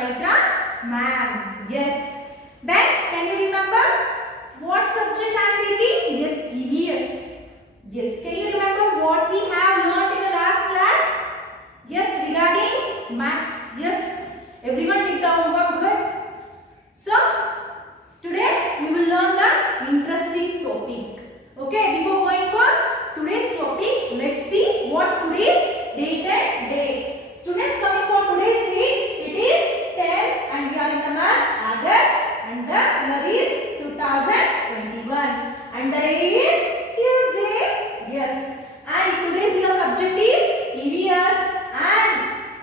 Chaitra ma'am. Yes. Then can you remember what subject I am taking? Yes, EVS. Yes. Can you remember what we have learnt in the last class? Yes, regarding maps. Yes. Everyone did the homework good. So today we will learn the interesting topic. Okay. Before going for today's topic, let's see what's today's date and day. Students, coming for today's date, it is 10 and we are in the month August and the year is 2021 and the day is Tuesday. Yes. And today's your subject is EVS. And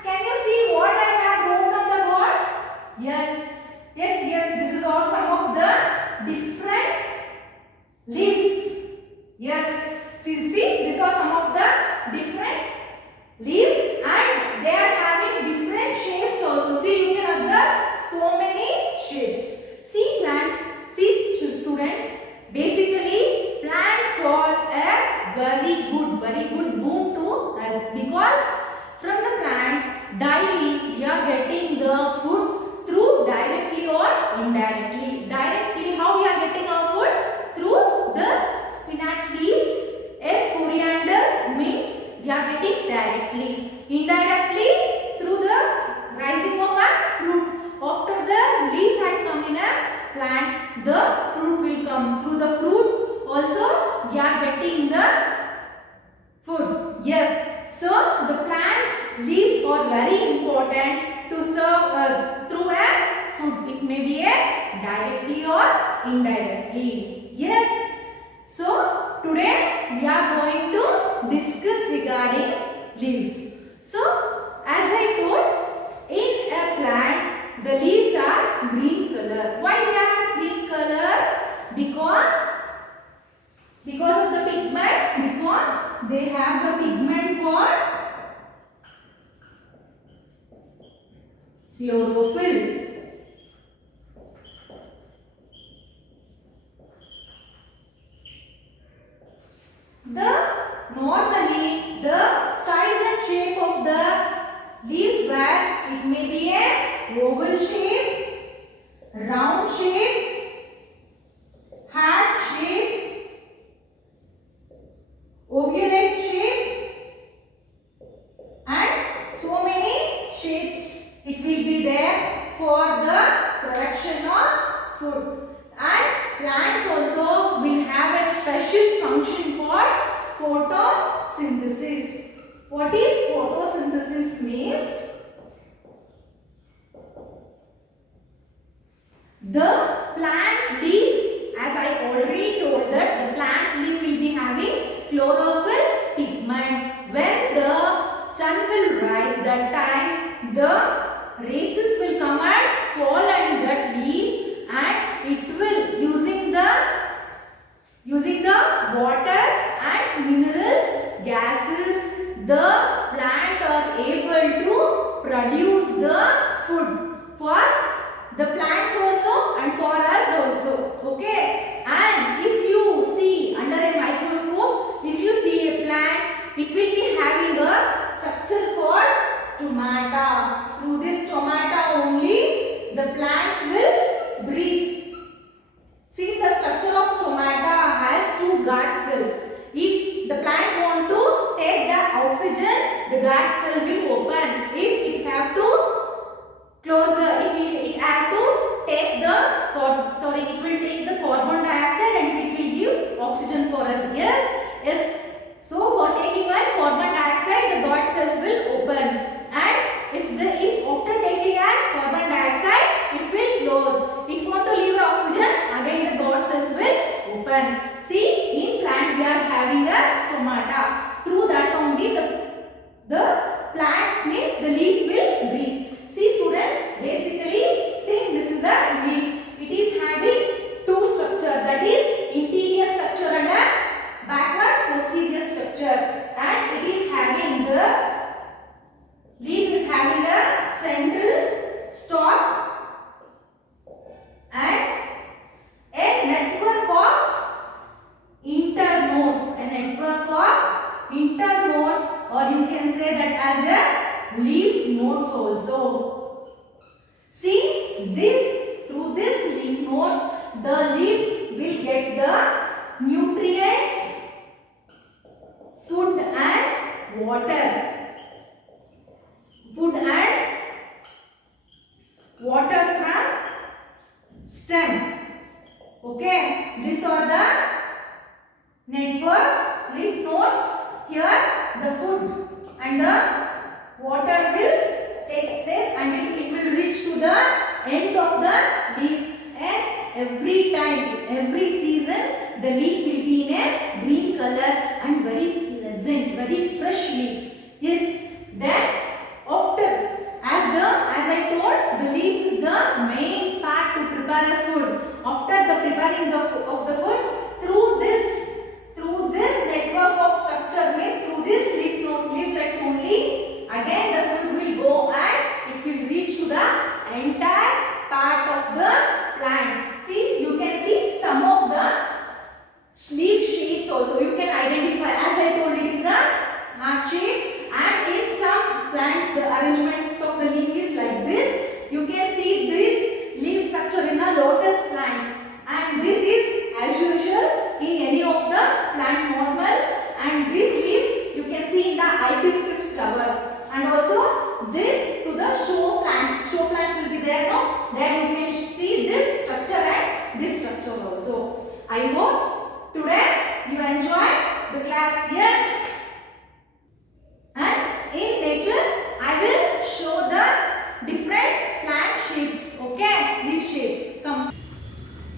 can you see what I have wrote on the board? Yes. Yes. This is all some of the different leaves. Yes. See, these are some of the different leaves and they are having different shapes also. See, you can observe so many shapes. See plants, see students, basically plants are a very good boon to us because from the plants daily we are getting the food through directly or indirectly. Directly, how we are getting our food? Through the spinach leaves, as coriander, mint, we are getting directly. Indirectly, through the rising of a fruit. After the leaf had come in a plant, the fruit will come. Through the fruits also, we are getting the food. Yes. So, the plants' leaf are very important to serve us through a food. It may be a directly or indirectly. Yes. So, today we are going to discuss regarding leaves. So, as I told, in a plant, the leaves are green color. Why they are green color? Because of the pigment, because they have the pigment called chlorophyll. Normally the size and shape of the leaves were, it may be a oval shape, round shape, heart shape, ovulate shape and so many shapes it will be there for the production of food. And plants also will have a special function called photosynthesis. What is photosynthesis means? The plant leaf, as I already told that the plant leaf will be having chlorophyll pigment. When the sun will rise, that time the rays will come and fall on that leaf and it will using the water and minerals, gases, the plant are able to produce the food for the plants also and for us also. Okay. And if you see under a microscope, if you see a plant, it will be having a structure called stomata. Through this stomata only the plants will breathe. See, the structure of stomata has two guard cells. If the plant want to take the oxygen, the guard cell will open. If it have to close if it have to take the it will take the carbon dioxide and it will give oxygen for us. Yes. So for taking one carbon dioxide, the guard cells will open. And if after taking a carbon dioxide, it will close. It want to leave oxygen, again the guard cells will open. See, in plant we are having a stomata. Through that only the plants means the leaf will breathe. See students, basically think this is a leaf. It is having two structure, that is interior structure and a backward posterior structure. And it is having the leaf is having a central stalk and a network of internodes. A network of internodes, or you can say that as a leaf the leaf will get the nutrients, food and water. Food and water from stem. Okay, these are the networks, leaf nodes. Here the food and the water will take place and it will reach to the end of the leaf. As every time, every season, the leaf will be in a green color and very pleasant, very fresh leaf. Yes, then after, as I told, the leaf is the main part to prepare a food. After the preparing of the food, through this network of structure, means through this leaflets only, again the food will go and it will reach to the entire part of the plant. See, you can see some of the leaf shapes also. You can identify, as I told, it is a heart shape, and in some plants the arrangement of the leaf is like this. You can see this leaf structure in a lotus plant, and this is as usual in any of the plant normal, and this leaf you can see in the hibiscus flower, and also this to the show plants. Show plants will be there, no? There you can see this structure and this structure also. I hope today you enjoyed the class. Yes. And in nature, I will show the different plant shapes. Okay, leaf shapes.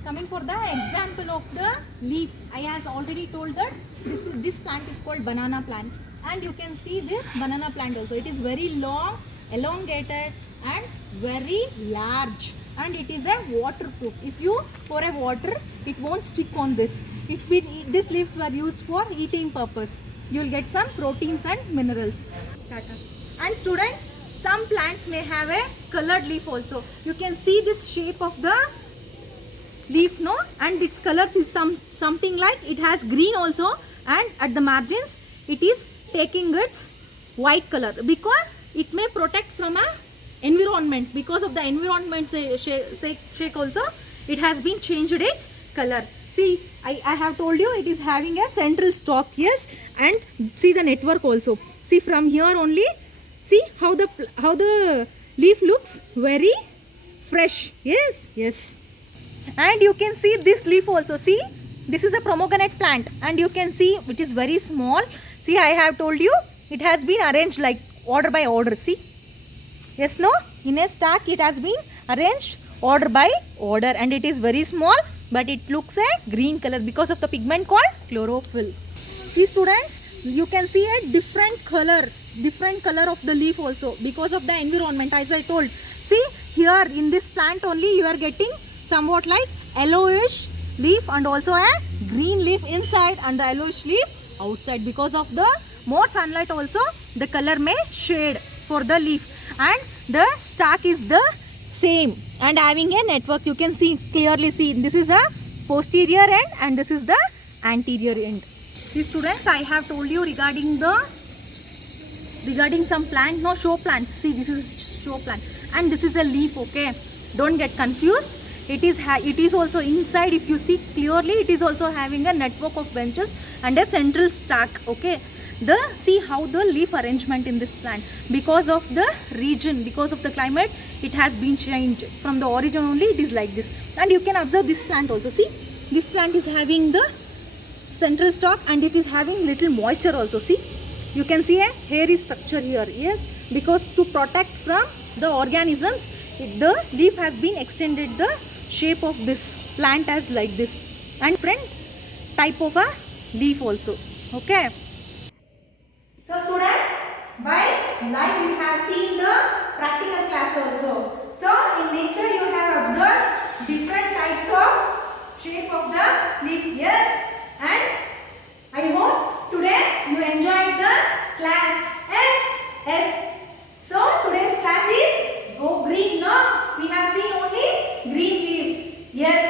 Coming for the example of the leaf, I has already told that this plant is called banana plant, and you can see this banana plant also. It is very long, elongated, and very large, and it is a waterproof. If you pour a water, it won't stick on this. These leaves were used for eating purpose. You will get some proteins and minerals. And students, some plants may have a colored leaf also. You can see this shape of the leaf, no? And its colors is something like it has green also, and at the margins it is taking its white color because it may protect from a environment. Because of the environment shake also, it has been changed its color. See, I have told you it is having a central stalk, yes, and see the network also. See, from here only, see how the leaf looks very fresh. Yes. And you can see this leaf also. See, this is a pomegranate plant, and you can see it is very small. See, I have told you it has been arranged like order by order. See, yes, no, in a stack it has been arranged order by order, and it is very small, but it looks a green color because of the pigment called chlorophyll. See, students, you can see a different color of the leaf also because of the environment, as I told. See, here in this plant only you are getting somewhat like yellowish leaf and also a green leaf inside and the yellowish leaf outside. Because of the more sunlight also, the color may shade for the leaf, and the stalk is the same and having a network. You can clearly see this is a posterior end and this is the anterior end. See, students, I have told you regarding some plant, no, show plants. See, this is a show plant and this is a leaf. Okay, don't get confused. It is also inside. If you see clearly, it is also having a network of branches and a central stalk. Okay, see how the leaf arrangement in this plant, because of the region, because of the climate, it has been changed. From the origin only it is like this. And you can observe this plant also. See, this plant is having the central stalk and it is having little moisture also. See, you can see a hairy structure here. Yes, because to protect from the organisms, the leaf has been extended the shape of this plant as like this, and different type of a leaf also. Okay. So students, by live you have seen the practical class also. So in nature you have observed different types of shape of the leaf. Yes, and I hope today you enjoyed the class. Yes. So today's class is Go Green. No, we have seen only green leaves. Yes.